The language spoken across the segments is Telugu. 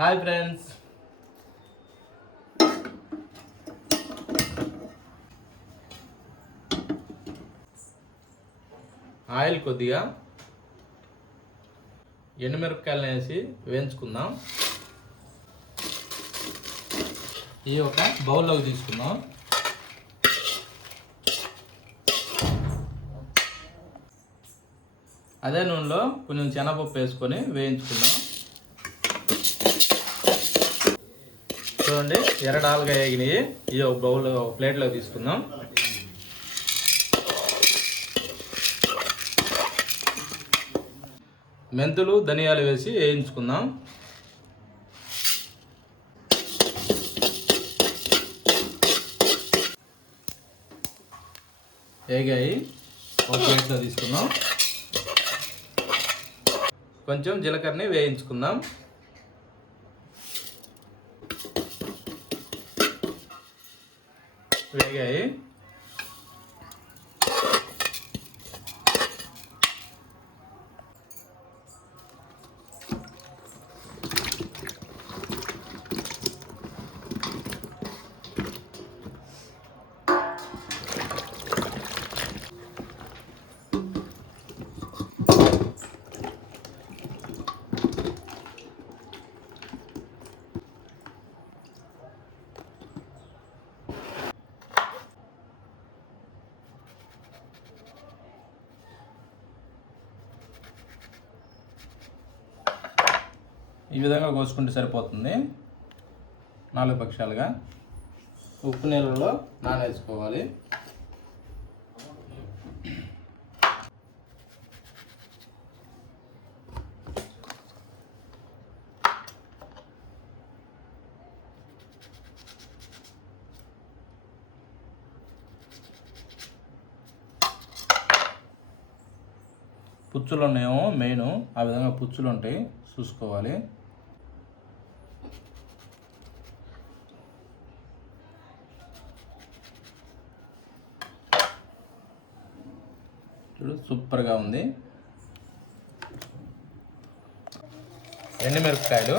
హాయ్ ఫ్రెండ్స్, ఆయిల్ కొద్దిగా ఎండుమిరపకాయలు వేసి వేయించుకుందాం. ఈ ఒక బౌల్లోకి తీసుకుందాం. అదే నూనెలో కొంచెం శనగపప్పు వేసుకొని వేయించుకుందాం. చూడండి, ఎర్రడాలుగా వేగినాయి. ఇది ఒక బౌల్ ఒక ప్లేట్లో తీసుకుందాం. మెంతులు ధనియాలు వేసి వేయించుకుందాం. వేగాయి, ఒక ప్లేట్లో తీసుకుందాం. కొంచెం జీలకర్రని వేయించుకుందాం. వేగాయి, ఈ విధంగా కోసుకుంటే సరిపోతుంది. 4 పక్షాలుగా ఉప్పు నీళ్ళలో నానేసుకోవాలి. పుచ్చులు ఉన్నాయేమో మెయిన్, ఆ విధంగా పుచ్చులు ఉంటాయి, చూసుకోవాలి. చూడు, సూపర్గా ఉంది. ఎండుమిరపకాయలు,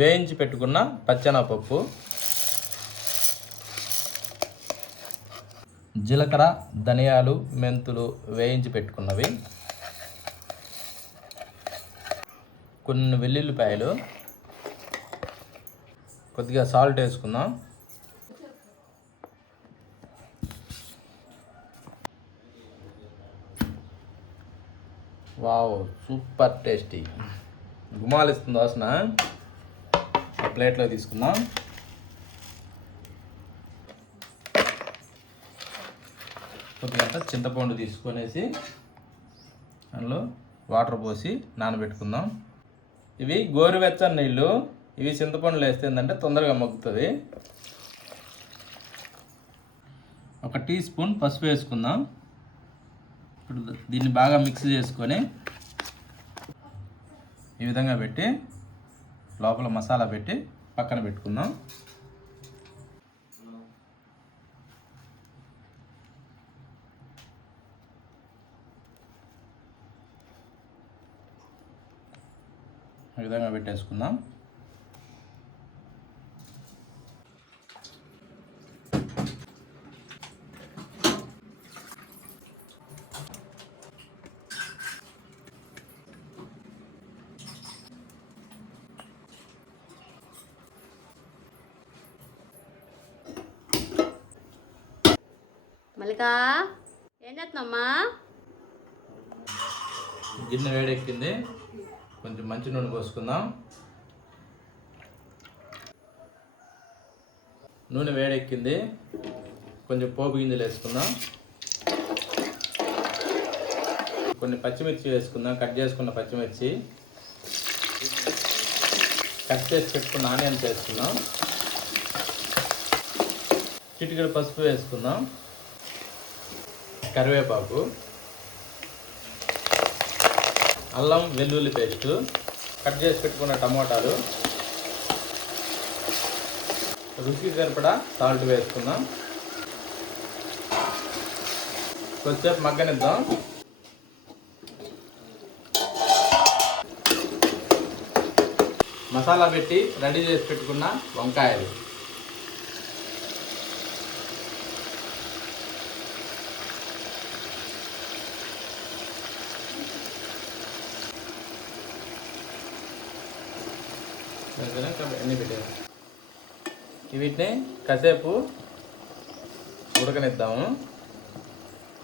వేయించి పెట్టుకున్న పచ్చెనగపప్పు, జీలకర్ర ధనియాలు మెంతులు వేయించి పెట్టుకున్నవి, కొన్ని వెల్లుల్లిపాయలు, కొద్దిగా సాల్ట్ వేసుకుందాం. వావ్, సూపర్ టేస్టీ, గుమాలిస్తుంది వాసన. ప్లేట్లో తీసుకుందాం. కొద్దిగా చింతపండు తీసుకొనేసి అందులో వాటర్ పోసి నానబెట్టుకుందాం. ఇవి గోరువెచ్చని నీళ్ళు. ఇవి చింతపండులో వేస్తే ఏంటంటే తొందరగా మగ్గుతుంది. 1 టీ స్పూన్ పసుపు వేసుకుందాం. ఇప్పుడు దీన్ని బాగా మిక్స్ చేసుకొని ఈ విధంగా పెట్టి లోపల మసాలా పెట్టి పక్కన పెట్టుకుందాం. ఈ విధంగా పెట్టేసుకుందాం. మల్లికా, ఏం చేస్తున్నామ్మా? గిన్నె వేడెక్కింది, కొంచెం మంచి నూనె పోసుకుందాం. నూనె వేడెక్కింది, కొంచెం పోపు గింజలు వేసుకుందాం. కొన్ని పచ్చిమిర్చి వేసుకుందాం. కట్ చేసుకున్న పచ్చిమిర్చి, కట్ చేసి పెట్టుకున్న ఆనియన్స్ వేసుకుందాం. చిటికెడు పసుపు వేసుకుందాం. కరివేపాకు, అల్లం వెల్లుల్లి పేస్టు, కట్ చేసి పెట్టుకున్న టమోటాలు, రుచికి సరిపడా సాల్ట్ వేసుకుందాం. కొద్దిసేపు మగ్గనిద్దాం. మసాలా పెట్టి రెడీ చేసి పెట్టుకున్న వంకాయలు. అన్నీ పెట్టారు. వీటిని కాసేపు ఉడకనిద్దాము.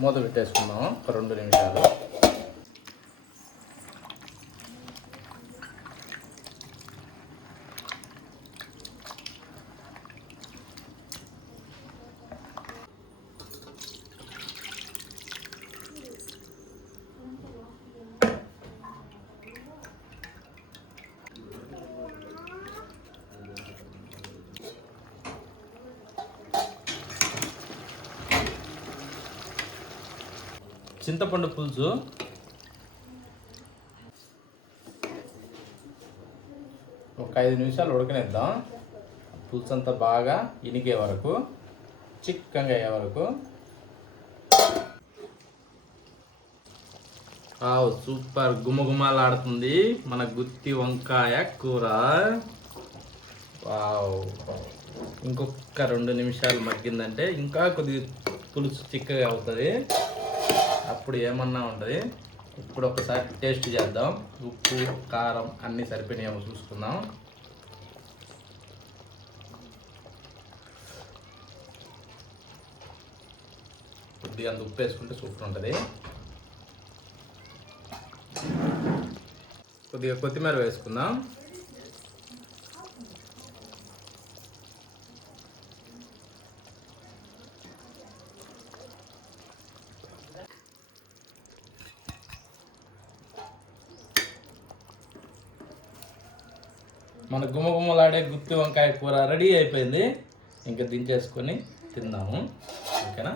మూత పెట్టేసుకుందాము ఒక 2 నిమిషాలు. చింతపండు పులుసు ఒక 5 నిమిషాలు ఉడకనిద్దాం. పులుసు అంతా బాగా ఇనికే వరకు, చిక్కగా అయ్యే వరకు. సూపర్ గుమగుమలాడుతుంది మన గుత్తి వంకాయ కూర. వావ్, ఇంకొక 2 నిమిషాలు మగ్గిందంటే ఇంకా కొద్దిగా పులుసు చిక్కగా అవుతుంది. అప్పుడు ఏమన్నా ఉంటుంది. ఇప్పుడు ఒకసారి టేస్ట్ చేద్దాం. ఉప్పు, కారం అన్నీ సరిపోయినాయేమో చూసుకుందాం. కొద్దిగా అంత ఉప్పు వేసుకుంటే సూపర్ ఉంటుంది. కొద్దిగా కొత్తిమీర వేసుకుందాం. మన గుమగుమలాడే గుత్తి వంకాయ కూర రెడీ అయిపోయింది. ఇంకా దించేసుకొని తిందాము. ఓకేనా?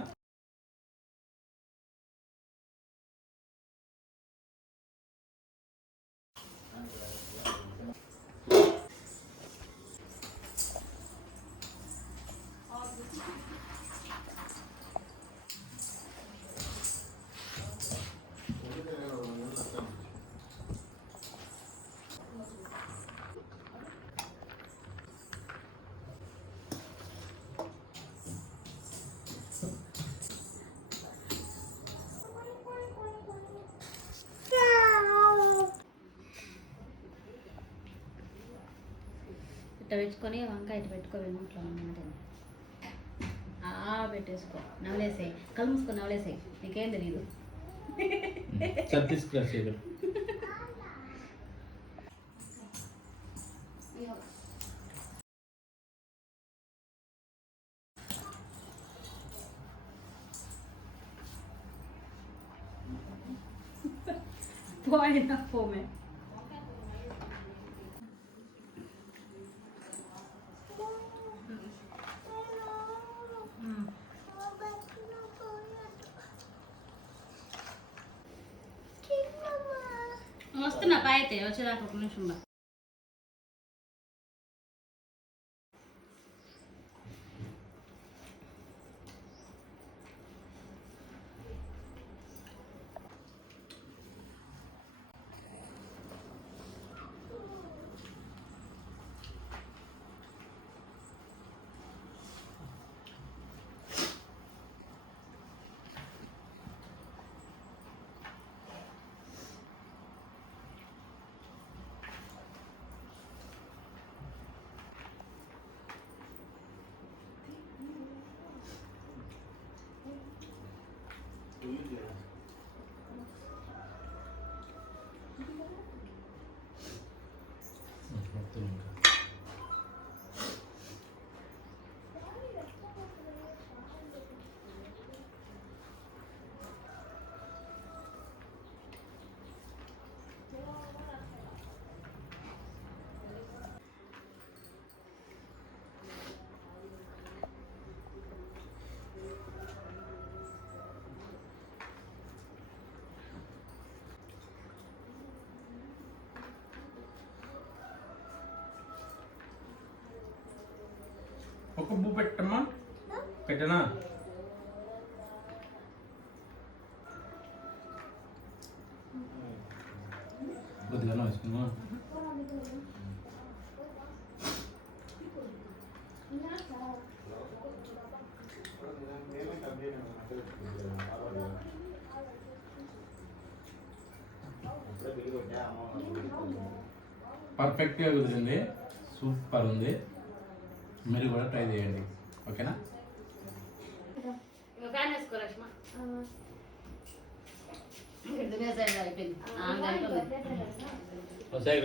ఇట్లా పెట్టుకొని వంకాయ ఇట్లా పెట్టుకోవాలి నోట్లో అన్నమాట. పెట్టేసుకో, నవలేసాయి, కళ్ళు మూసుకొని నవలేసాయి, నీకేం తెలీదు. పోయినా పోమే. వస్తున్నా పాయితే వచ్చేదాకా 1 నిమిషం బా. ఒక ఉప్పు పెట్టమ్మా. పెట్టనా? కొద్దిగా వేసుకున్నా. పర్ఫెక్ట్గా కుదిరింది, సూపర్ ఉంది. మీరు కూడా ట్రై చేయండి, ఓకేనా? ఫ్యాన్ వేసుకో లక్ష్మ. అయిపోయింది. ఒకసారి